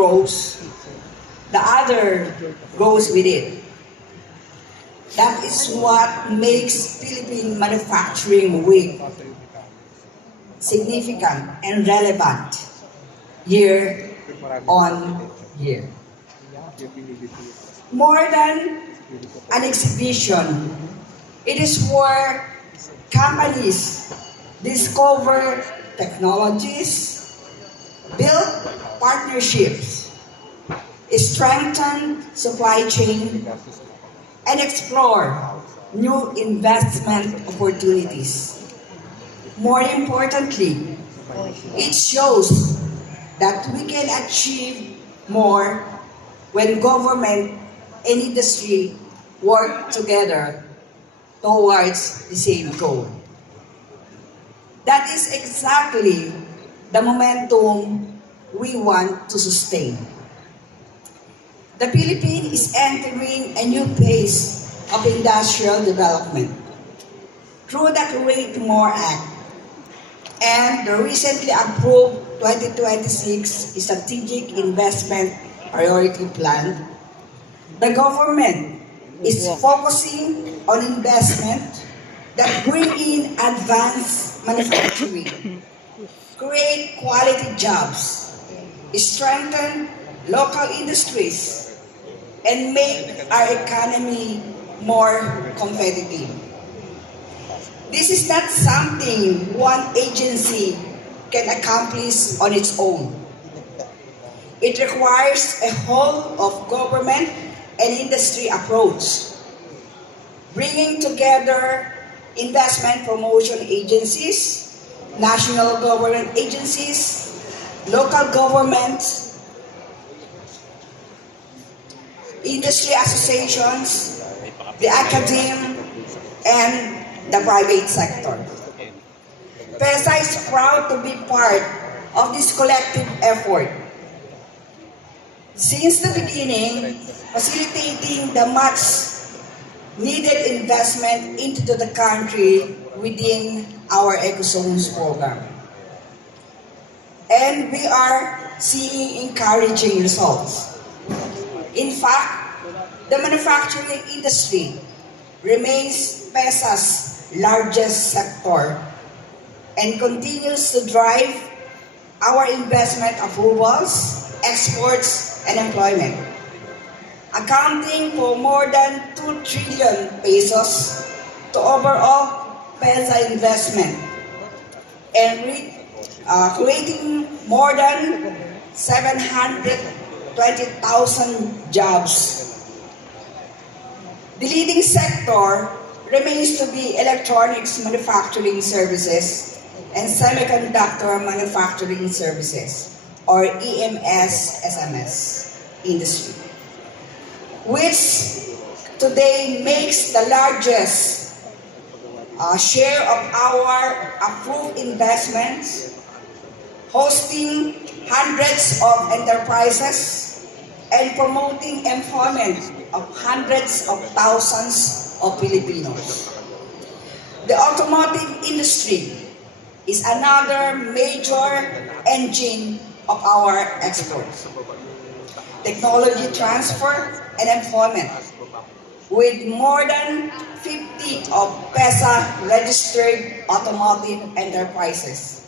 grows, the other grows with it. That is what makes Philippine manufacturing weak, significant, and relevant year on year. More than an exhibition, it is where companies discover technologies, build partnerships, strengthen supply chain, and explore new investment opportunities. More importantly, it shows that we can achieve more when government and industry work together towards the same goal. That is exactly the momentum we want to sustain. The Philippines is entering a new phase of industrial development through the Create More Act and the recently approved 2026 Strategic Investment Priority Plan. The government is focusing on investment that bring in advanced manufacturing, create quality jobs, strengthen local industries, and make our economy more competitive. This is not something one agency can accomplish on its own. It requires a whole of government and industry approach, bringing together investment promotion agencies, national government agencies, local governments, industry associations, the academe, and the private sector. PESA is proud to be part of this collective effort. Since the beginning, facilitating the much needed investment into the country within our EcoZones program. And we are seeing encouraging results. In fact, the manufacturing industry remains PESA's largest sector and continues to drive our investment approvals, exports, and employment, accounting for more than 2 trillion pesos to overall PESA investment and creating more than 720,000 jobs. The leading sector remains to be electronics manufacturing services and semiconductor manufacturing services, or EMS/SMS industry, which today makes the largest share of our approved investments, hosting hundreds of enterprises and promoting employment of hundreds of thousands of Filipinos. The automotive industry is another major engine of our exports. Technology transfer and employment, with more than 50 of PESA registered automotive enterprises.